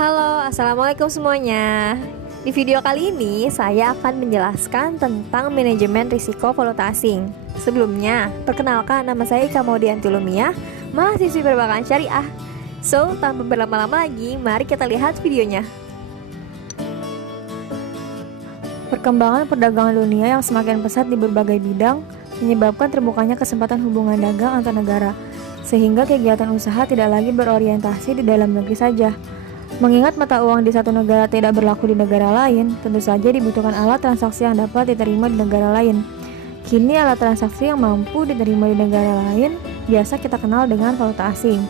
Halo, assalamualaikum semuanya. Di video kali ini, saya akan menjelaskan tentang manajemen risiko valuta asing. Sebelumnya, perkenalkan nama saya Ika Maudianti Lumia, mahasiswi perbankan syariah. So, tanpa berlama-lama lagi, mari kita lihat videonya. Perkembangan perdagangan dunia yang semakin pesat di berbagai bidang menyebabkan terbukanya kesempatan hubungan dagang antar negara, sehingga kegiatan usaha tidak lagi berorientasi di dalam negeri saja. Mengingat mata uang di satu negara tidak berlaku di negara lain, tentu saja dibutuhkan alat transaksi yang dapat diterima di negara lain. Kini alat transaksi yang mampu diterima di negara lain biasa kita kenal dengan valuta asing.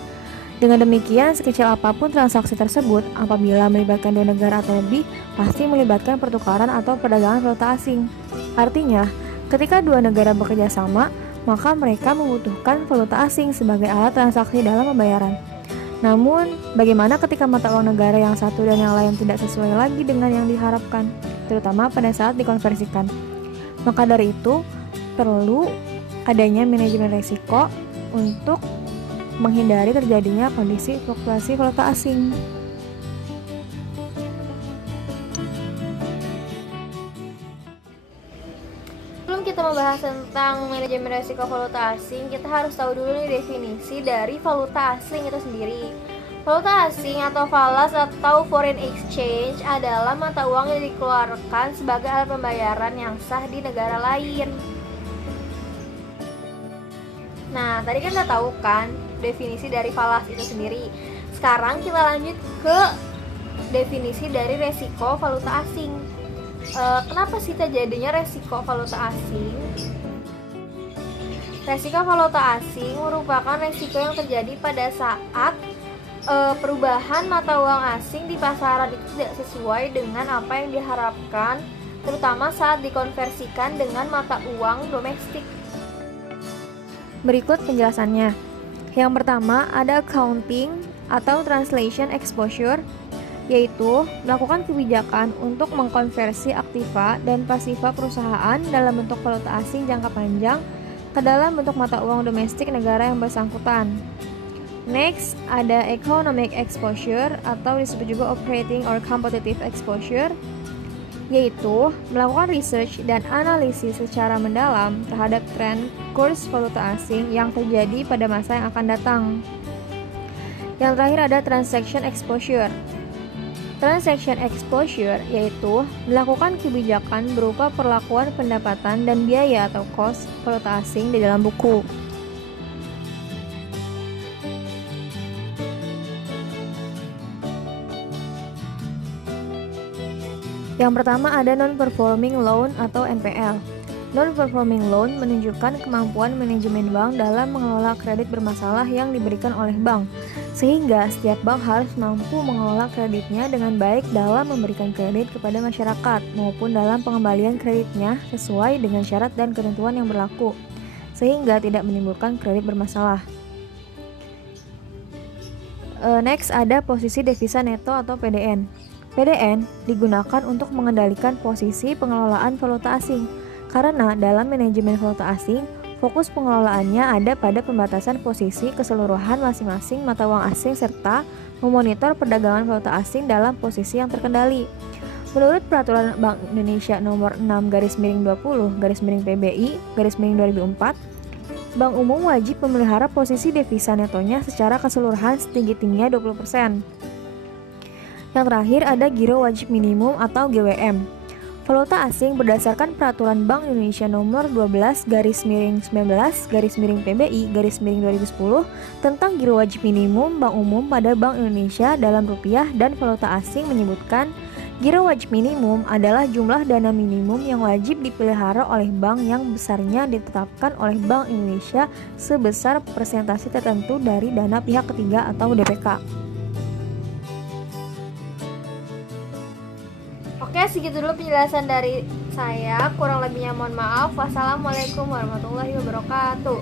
Dengan demikian, sekecil apapun transaksi tersebut, apabila melibatkan dua negara atau lebih, pasti melibatkan pertukaran atau perdagangan valuta asing. Artinya, ketika dua negara bekerja sama, maka mereka membutuhkan valuta asing sebagai alat transaksi dalam pembayaran. Namun, bagaimana ketika mata uang negara yang satu dan yang lain tidak sesuai lagi dengan yang diharapkan, terutama pada saat dikonversikan? Maka dari itu, perlu adanya manajemen risiko untuk menghindari terjadinya kondisi fluktuasi valuta asing. Sebelum kita membahas tentang manajemen risiko valuta asing, kita harus tahu dulu nih definisi dari valuta asing itu sendiri. Valuta asing atau falas atau foreign exchange adalah mata uang yang dikeluarkan sebagai alat pembayaran yang sah di negara lain. Nah, tadi kan kita tahu kan definisi dari falas itu sendiri. Sekarang kita lanjut ke definisi dari resiko valuta asing. Kenapa sih terjadinya resiko valuta asing? Resiko valuta asing merupakan resiko yang terjadi pada saat perubahan mata uang asing di pasaran itu tidak sesuai dengan apa yang diharapkan, terutama saat dikonversikan dengan mata uang domestik. Berikut penjelasannya. Yang pertama, ada accounting atau translation exposure, yaitu melakukan kebijakan untuk mengkonversi aktiva dan pasiva perusahaan dalam bentuk valuta asing jangka panjang ke dalam bentuk mata uang domestik negara yang bersangkutan. Next, ada economic exposure atau disebut juga operating or competitive exposure, yaitu melakukan research dan analisis secara mendalam terhadap tren kurs valuta asing yang terjadi pada masa yang akan datang. Yang terakhir ada transaction exposure. Transaction exposure yaitu melakukan kebijakan berupa perlakuan pendapatan dan biaya atau cost valuta asing di dalam buku. Yang pertama ada non-performing loan atau NPL. Non-performing loan menunjukkan kemampuan manajemen bank dalam mengelola kredit bermasalah yang diberikan oleh bank, sehingga setiap bank harus mampu mengelola kreditnya dengan baik dalam memberikan kredit kepada masyarakat maupun dalam pengembalian kreditnya sesuai dengan syarat dan ketentuan yang berlaku, sehingga tidak menimbulkan kredit bermasalah. Next ada posisi devisa neto atau PDN. PDN digunakan untuk mengendalikan posisi pengelolaan valuta asing, karena dalam manajemen valuta asing, fokus pengelolaannya ada pada pembatasan posisi keseluruhan masing-masing mata uang asing serta memonitor perdagangan valuta asing dalam posisi yang terkendali. Menurut Peraturan Bank Indonesia Nomor 6/20/PBI/2004, Bank Umum wajib memelihara posisi devisa netonya secara keseluruhan setinggi-tingginya 20%. Yang terakhir ada giro wajib minimum atau GWM. Valuta asing berdasarkan Peraturan Bank Indonesia Nomor 12/19/PBI/2010 tentang giro wajib minimum Bank Umum pada Bank Indonesia dalam rupiah dan valuta asing menyebutkan giro wajib minimum adalah jumlah dana minimum yang wajib dipelihara oleh bank yang besarnya ditetapkan oleh Bank Indonesia sebesar persentase tertentu dari dana pihak ketiga atau DPK. Oke, segitu dulu penjelasan dari saya. Kurang lebihnya mohon maaf. Wassalamualaikum warahmatullahi wabarakatuh.